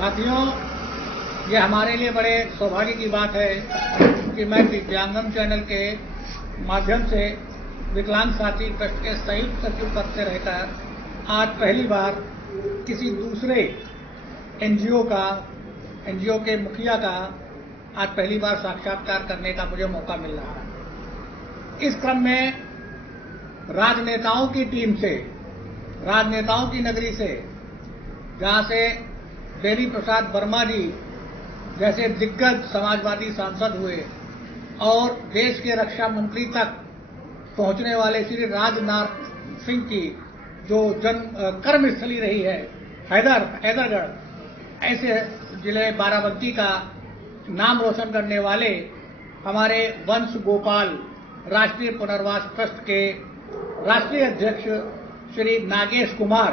साथियों, ये हमारे लिए बड़े सौभाग्य की बात है कि मैं दिव्यांगम चैनल के माध्यम से विकलांग साथी ट्रस्ट के संयुक्त सचिव पद से रहकर आज पहली बार किसी दूसरे एनजीओ के मुखिया का आज पहली बार साक्षात्कार करने का मुझे मौका मिल रहा है। इस क्रम में राजनेताओं की टीम से, राजनेताओं की नगरी से, जहां से देवी प्रसाद वर्मा जी जैसे दिग्गज समाजवादी सांसद हुए और देश के रक्षा मंत्री तक पहुंचने वाले श्री राजनाथ सिंह की जो कर्मस्थली रही है हैदरगढ़, ऐसे जिले बाराबंकी का नाम रोशन करने वाले हमारे वंश गोपाल राष्ट्रीय पुनर्वास ट्रस्ट के राष्ट्रीय अध्यक्ष श्री नागेश कुमार,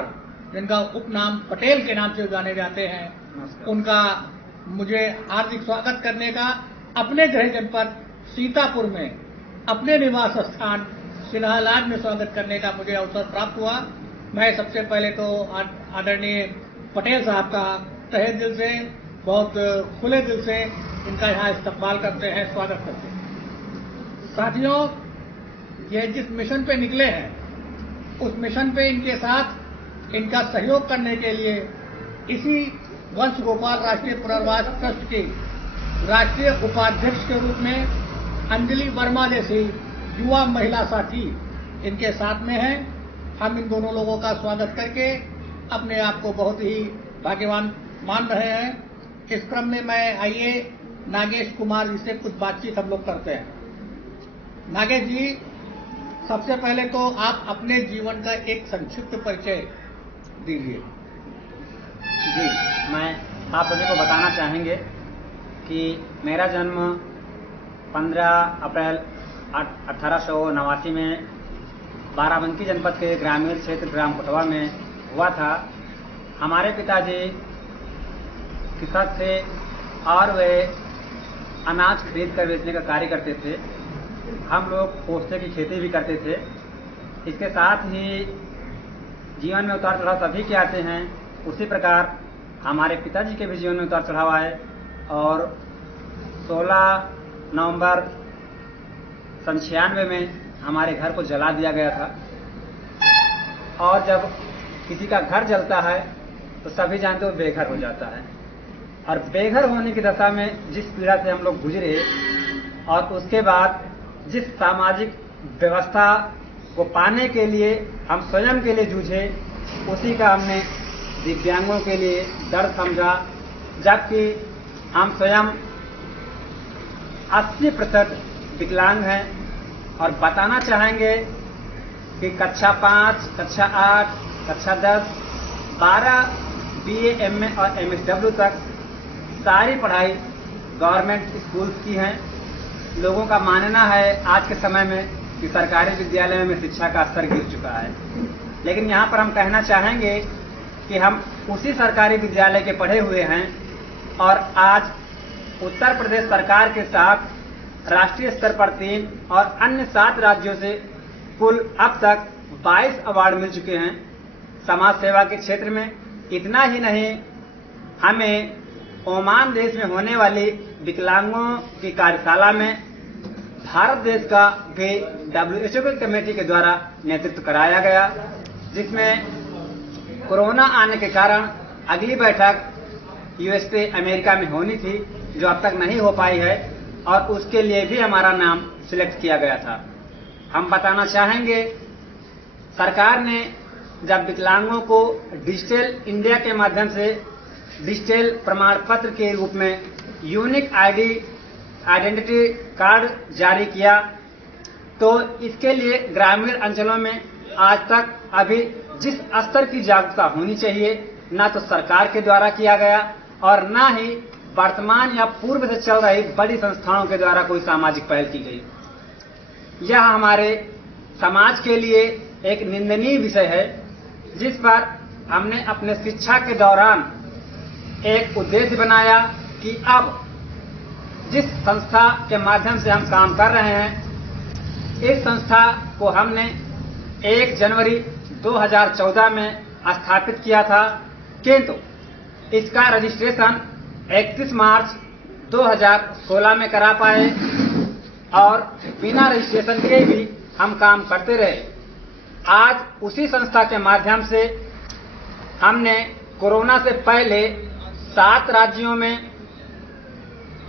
जिनका उपनाम पटेल के नाम से जाने जाते हैं, उनका मुझे हार्दिक स्वागत करने का अपने गृह जनपद सीतापुर में अपने निवास स्थान सिन्हालाज में स्वागत करने का मुझे अवसर प्राप्त हुआ। मैं सबसे पहले तो आदरणीय पटेल साहब का तहे दिल से, बहुत खुले दिल से इनका यहाँ इस्तकबाल करते हैं, स्वागत करते हैं। साथियों, ये जिस मिशन पे निकले हैं उस मिशन पे इनके साथ इनका सहयोग करने के लिए इसी वंश गोपाल राष्ट्रीय पुनर्वास ट्रस्ट के राष्ट्रीय उपाध्यक्ष के रूप में अंजलि वर्मा जैसी युवा महिला साथी इनके साथ में हैं। हम इन दोनों लोगों का स्वागत करके अपने आप को बहुत ही भाग्यवान मान रहे हैं। इस क्रम में मैं आइए नागेश कुमार जी से कुछ बातचीत हम लोग करते हैं। नागेश जी, सबसे पहले तो आप अपने जीवन का एक संक्षिप्त परिचय दीजिए। जी, मैं आप सभी को बताना चाहेंगे कि मेरा जन्म 15 अप्रैल 1889 में बाराबंकी जनपद के ग्रामीण क्षेत्र ग्राम कोटवा में हुआ था। हमारे पिताजी किसान थे और वे अनाज खरीद कर बेचने का कार्य करते थे। हम लोग पोस्ते की खेती भी करते थे। इसके साथ ही जीवन में उतार चढ़ाव सभी के आते हैं, उसी प्रकार हमारे पिताजी के भी जीवन में उतार चढ़ाव आए और 16 नवंबर 1996 में हमारे घर को जला दिया गया था। और जब किसी का घर जलता है तो सभी जानते हो बेघर हो जाता है, और बेघर होने की दशा में जिस पीड़ा से हम लोग गुजरे और उसके बाद जिस सामाजिक व्यवस्था को पाने के लिए हम स्वयं के लिए जूझे, उसी का हमने दिव्यांगों के लिए दर्द समझा। जबकि हम स्वयं 80% विकलांग हैं और बताना चाहेंगे कि कक्षा 5, कक्षा 8, कक्षा 10, 12 BA, MA और MSW तक सारी पढ़ाई गवर्नमेंट स्कूल्स की हैं। लोगों का मानना है आज के समय में कि सरकारी विद्यालय में शिक्षा का स्तर गिर चुका है, लेकिन यहाँ पर हम कहना चाहेंगे कि हम उसी सरकारी विद्यालय के पढ़े हुए हैं और आज उत्तर प्रदेश सरकार के साथ राष्ट्रीय स्तर पर 3 और अन्य 7 राज्यों से कुल अब तक 22 अवार्ड मिल चुके हैं समाज सेवा के क्षेत्र में। इतना ही नहीं, हमें ओमान देश में होने वाली विकलांगों की कार्यशाला में भारत देश का भी WHO की कमेटी के द्वारा नेतृत्व कराया गया, जिसमें कोरोना आने के कारण अगली बैठक USA अमेरिका में होनी थी, जो अब तक नहीं हो पाई है, और उसके लिए भी हमारा नाम सिलेक्ट किया गया था। हम बताना चाहेंगे, सरकार ने जब विकलांगों को डिजिटल इंडिया के माध्यम से डिजिटल प्रमाण पत्र के रूप में यूनिक आइडेंटिटी कार्ड जारी किया, तो इसके लिए ग्रामीण अंचलों में आज तक अभी जिस स्तर की जागरूकता होनी चाहिए, न तो सरकार के द्वारा किया गया और न ही वर्तमान या पूर्व से चल रही बड़ी संस्थाओं के द्वारा कोई सामाजिक पहल की गई। यह हमारे समाज के लिए एक निंदनीय विषय है, जिस पर हमने अपने शिक्षा के दौरान एक उद्देश्य बनाया कि अब जिस संस्था के माध्यम से हम काम कर रहे हैं, इस संस्था को हमने 1 जनवरी 2014 में स्थापित किया था, किंतु इसका रजिस्ट्रेशन 31 मार्च 2016 में करा पाए और बिना रजिस्ट्रेशन के भी हम काम करते रहे। आज उसी संस्था के माध्यम से हमने कोरोना से पहले 7 राज्यों में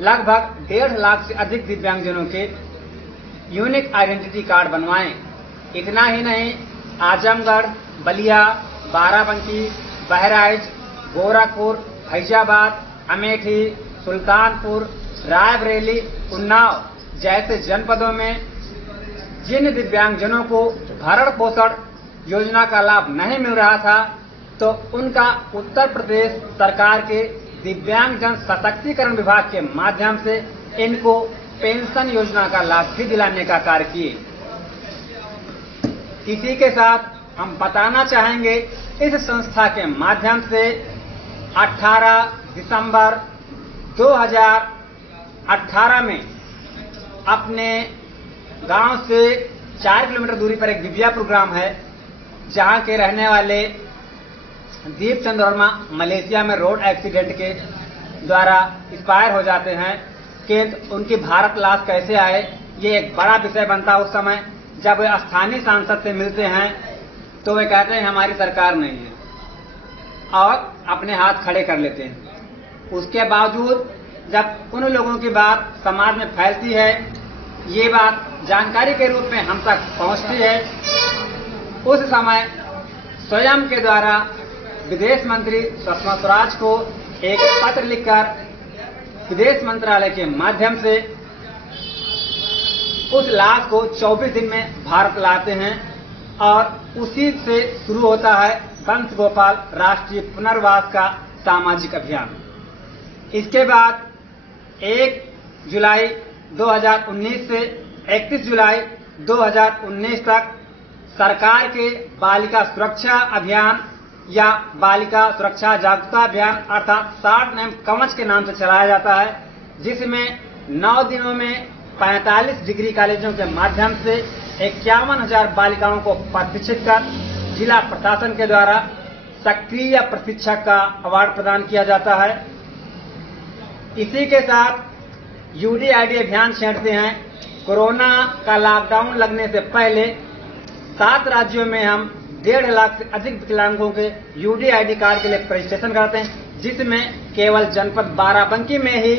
लगभग 1.5 लाख से अधिक दिव्यांगजनों के यूनिक आइडेंटिटी कार्ड बनवाए। इतना ही नहीं, आजमगढ़, बलिया, बाराबंकी, बहराइच, गोरखपुर, फैजाबाद, अमेठी, सुल्तानपुर, रायबरेली, उन्नाव जैसे जनपदों में जिन दिव्यांगजनों को भरण पोषण योजना का लाभ नहीं मिल रहा था, तो उनका उत्तर प्रदेश सरकार के दिव्यांगजन सशक्तिकरण विभाग के माध्यम से इनको पेंशन योजना का लाभ भी दिलाने का कार्य किए। इसी के साथ हम बताना चाहेंगे, इस संस्था के माध्यम से 18 दिसंबर 2018 में अपने गांव से 4 किलोमीटर दूरी पर एक दिव्या ग्राम है, जहां के रहने वाले दीप चंद्र वर्मा मलेशिया में रोड एक्सीडेंट के द्वारा एक्सपायर हो जाते हैं कि उनकी भारत लाश कैसे आए, ये एक बड़ा विषय बनता है। उस समय जब वे स्थानीय सांसद से मिलते हैं तो वे कहते हैं हमारी सरकार नहीं है और अपने हाथ खड़े कर लेते हैं। उसके बावजूद जब उन लोगों की बात समाज में फैलती है, ये बात जानकारी के रूप में हम तक पहुंचती है, उस समय स्वयं के द्वारा विदेश मंत्री सुषमा स्वराज को एक पत्र लिखकर विदेश मंत्रालय के माध्यम से उस लाश को 24 दिन में भारत लाते हैं और उसी से शुरू होता है वंश गोपाल राष्ट्रीय पुनर्वास का सामाजिक अभियान। इसके बाद 1 जुलाई 2019 से 31 जुलाई 2019 तक सरकार के बालिका सुरक्षा अभियान या बालिका सुरक्षा जागरूकता अभियान अर्थात 60 नेम कवच के नाम से चलाया जाता है, जिसमें 9 दिनों में 45 डिग्री कॉलेजों के माध्यम से 51,000 बालिकाओं को प्रशिक्षित कर जिला प्रशासन के द्वारा सक्रिय प्रशिक्षक का अवार्ड प्रदान किया जाता है। इसी के साथ यूडीआईडी अभियान छेड़ते हैं। कोरोना का लॉकडाउन लगने से पहले 7 राज्यों में हम 1.5 लाख से अधिक विकलांगों के यूडीआईडी कार्ड के लिए रजिस्ट्रेशन कराते हैं, जिसमें केवल जनपद बाराबंकी में ही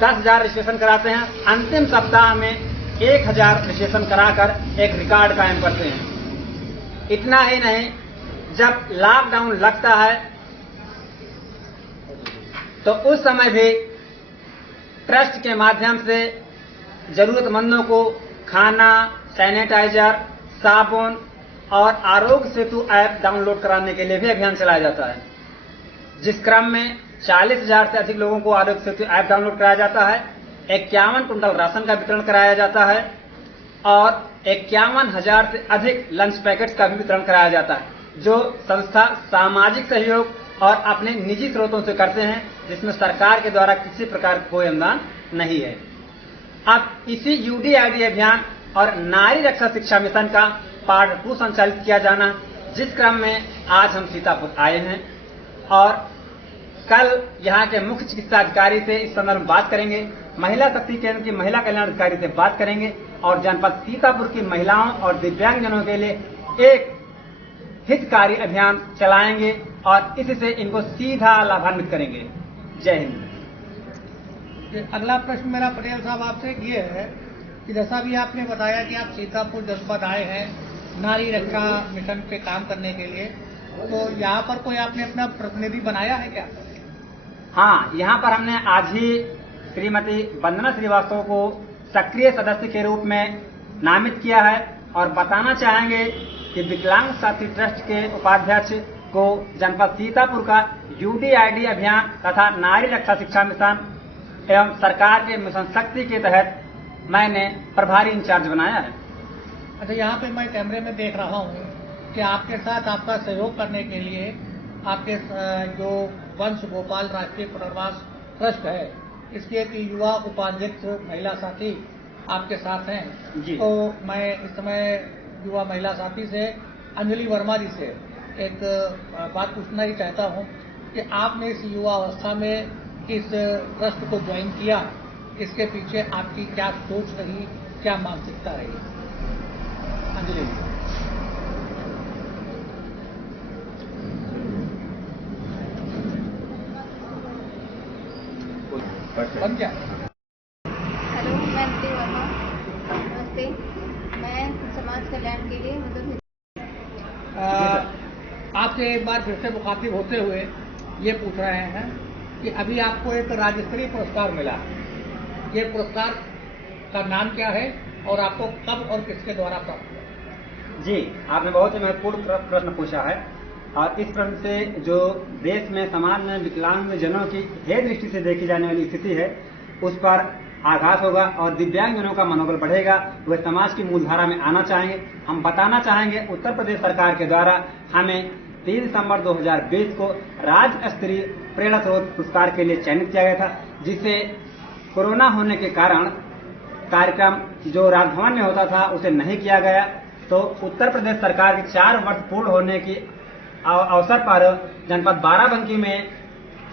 10,000 रजिस्ट्रेशन कराते हैं। अंतिम सप्ताह में 1,000 रजिस्ट्रेशन कराकर एक रिकॉर्ड कायम करते हैं। इतना ही नहीं, जब लॉकडाउन लगता है तो उस समय भी ट्रस्ट के माध्यम से जरूरतमंदों को खाना, सैनिटाइजर, साबुन और आरोग्य सेतु ऐप डाउनलोड कराने के लिए भी अभियान चलाया जाता है, जिस क्रम में 40,000 से अधिक लोगों को आरोग्य सेतु ऐप डाउनलोड कराया जाता है। 51 कुंटल राशन का वितरण कराया जाता है और 51,000 से अधिक लंच पैकेट्स का भी वितरण कराया जाता है, जो संस्था सामाजिक सहयोग और अपने निजी स्रोतों से करते हैं, जिसमें सरकार के द्वारा किसी प्रकार का कोई अनुदान नहीं है। अब इसी यूडीआईडी अभियान और नारी रक्षा शिक्षा मिशन का पार्ट 2 संचालित किया जाना, जिस क्रम में आज हम सीतापुर आए हैं और कल यहाँ के मुख्य चिकित्सा अधिकारी से इस संदर्भ में बात करेंगे, महिला शक्ति केंद्र की महिला कल्याण अधिकारी से बात करेंगे और जनपद सीतापुर की महिलाओं और दिव्यांगजनों के लिए एक हितकारी अभियान चलाएंगे और इससे इनको सीधा लाभान्वित करेंगे। जय हिंद। अगला प्रश्न मेरा पटेल साहब आपसे ये है कि जैसा भी आपने बताया कि आप सीतापुर जनपद आए हैं नारी रक्षा मिशन पे काम करने के लिए, तो यहाँ पर कोई आपने अपना प्रतिनिधि बनाया है क्या? हाँ, यहाँ पर हमने आज ही श्रीमती वंदना श्रीवास्तव को सक्रिय सदस्य के रूप में नामित किया है और बताना चाहेंगे कि विकलांग साथी ट्रस्ट के उपाध्यक्ष को जनपद सीतापुर का यूडीआईडी अभियान तथा नारी रक्षा शिक्षा मिशन एवं सरकार के मिशन शक्ति के तहत मैंने प्रभारी इंचार्ज बनाया है। अच्छा, यहाँ पे मैं कैमरे में देख रहा हूँ कि आपके साथ आपका सहयोग करने के लिए आपके जो वंश गोपाल राष्ट्रीय पुनर्वास ट्रस्ट है, इसके एक युवा उपाध्यक्ष महिला साथी आपके साथ हैं जी। तो मैं इस समय युवा महिला साथी से अंजलि वर्मा जी से एक बात पूछना ही चाहता हूँ कि आपने इस युवा अवस्था में इस ट्रस्ट को ज्वाइन किया, इसके पीछे आपकी क्या सोच रही, क्या मानसिकता रही? अंजलि। बन क्या? हेलो, मैं अंजलि वर्मा। नमस्ते। मैं समाज कल्याण के लिए मतलब आपसे एक बार फिर से मुखातिब होते हुए ये पूछ रहे हैं कि अभी आपको एक राज्य स्तरीय पुरस्कार मिला। ये पुरस्कार का नाम क्या है और आपको कब और किसके द्वारा प्राप्त हुआ? जी, आपने बहुत ही महत्वपूर्ण प्रश्न पूछा है और इस प्रश्न से जो देश में समाज में विकलांग जनों की भेद दृष्टि से देखी जाने वाली स्थिति है उस पर आघात होगा और दिव्यांगजनों का मनोबल बढ़ेगा। वे समाज की मूलधारा में आना चाहेंगे। हम बताना चाहेंगे उत्तर प्रदेश सरकार के द्वारा हमें 3 दिसंबर 2020 को राज्य स्तरीय प्रेरणा स्रोत पुरस्कार के लिए चयनित किया गया था, जिसे कोरोना होने के कारण कार्यक्रम जो राजभवन में होता था उसे नहीं किया गया। तो उत्तर प्रदेश सरकार के 4 वर्ष पूर्ण होने की अवसर पर जनपद बाराबंकी में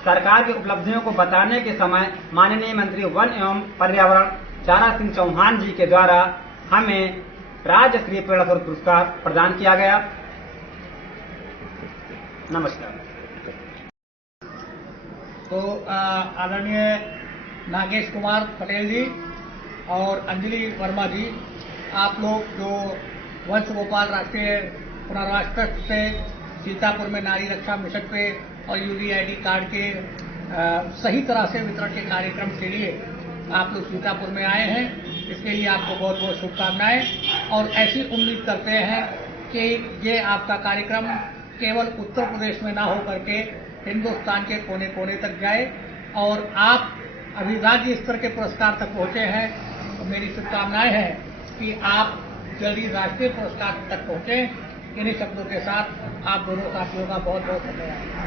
सरकार की उपलब्धियों को बताने के समय माननीय मंत्री वन एवं पर्यावरण चारा सिंह चौहान जी के द्वारा हमें राज्य स्तरीय प्रेरणा स्रोत पुरस्कार प्रदान किया गया। नमस्कार। तो आदरणीय नागेश कुमार पटेल जी और अंजलि वर्मा जी, आप लोग जो वंश गोपाल राष्ट्रीय पुनर्वास ट्रस्ट से सीतापुर में नारी रक्षा मिशन पे और यूडीआईडी कार्ड के सही तरह से वितरण के कार्यक्रम के लिए आप लोग सीतापुर में आए हैं, इसके लिए आपको बहुत बहुत शुभकामनाएं और ऐसी उम्मीद करते हैं कि ये आपका कार्यक्रम केवल उत्तर प्रदेश में ना हो करके हिंदुस्तान के कोने कोने तक जाए और आप अभी राज्य स्तर के पुरस्कार तक पहुंचे हैं। तो मेरी शुभकामनाएं हैं कि आप जल्दी राष्ट्रीय पुरस्कार तक पहुंचे। इन्हीं शब्दों के साथ आप दोनों साथियों का बहुत बहुत धन्यवाद।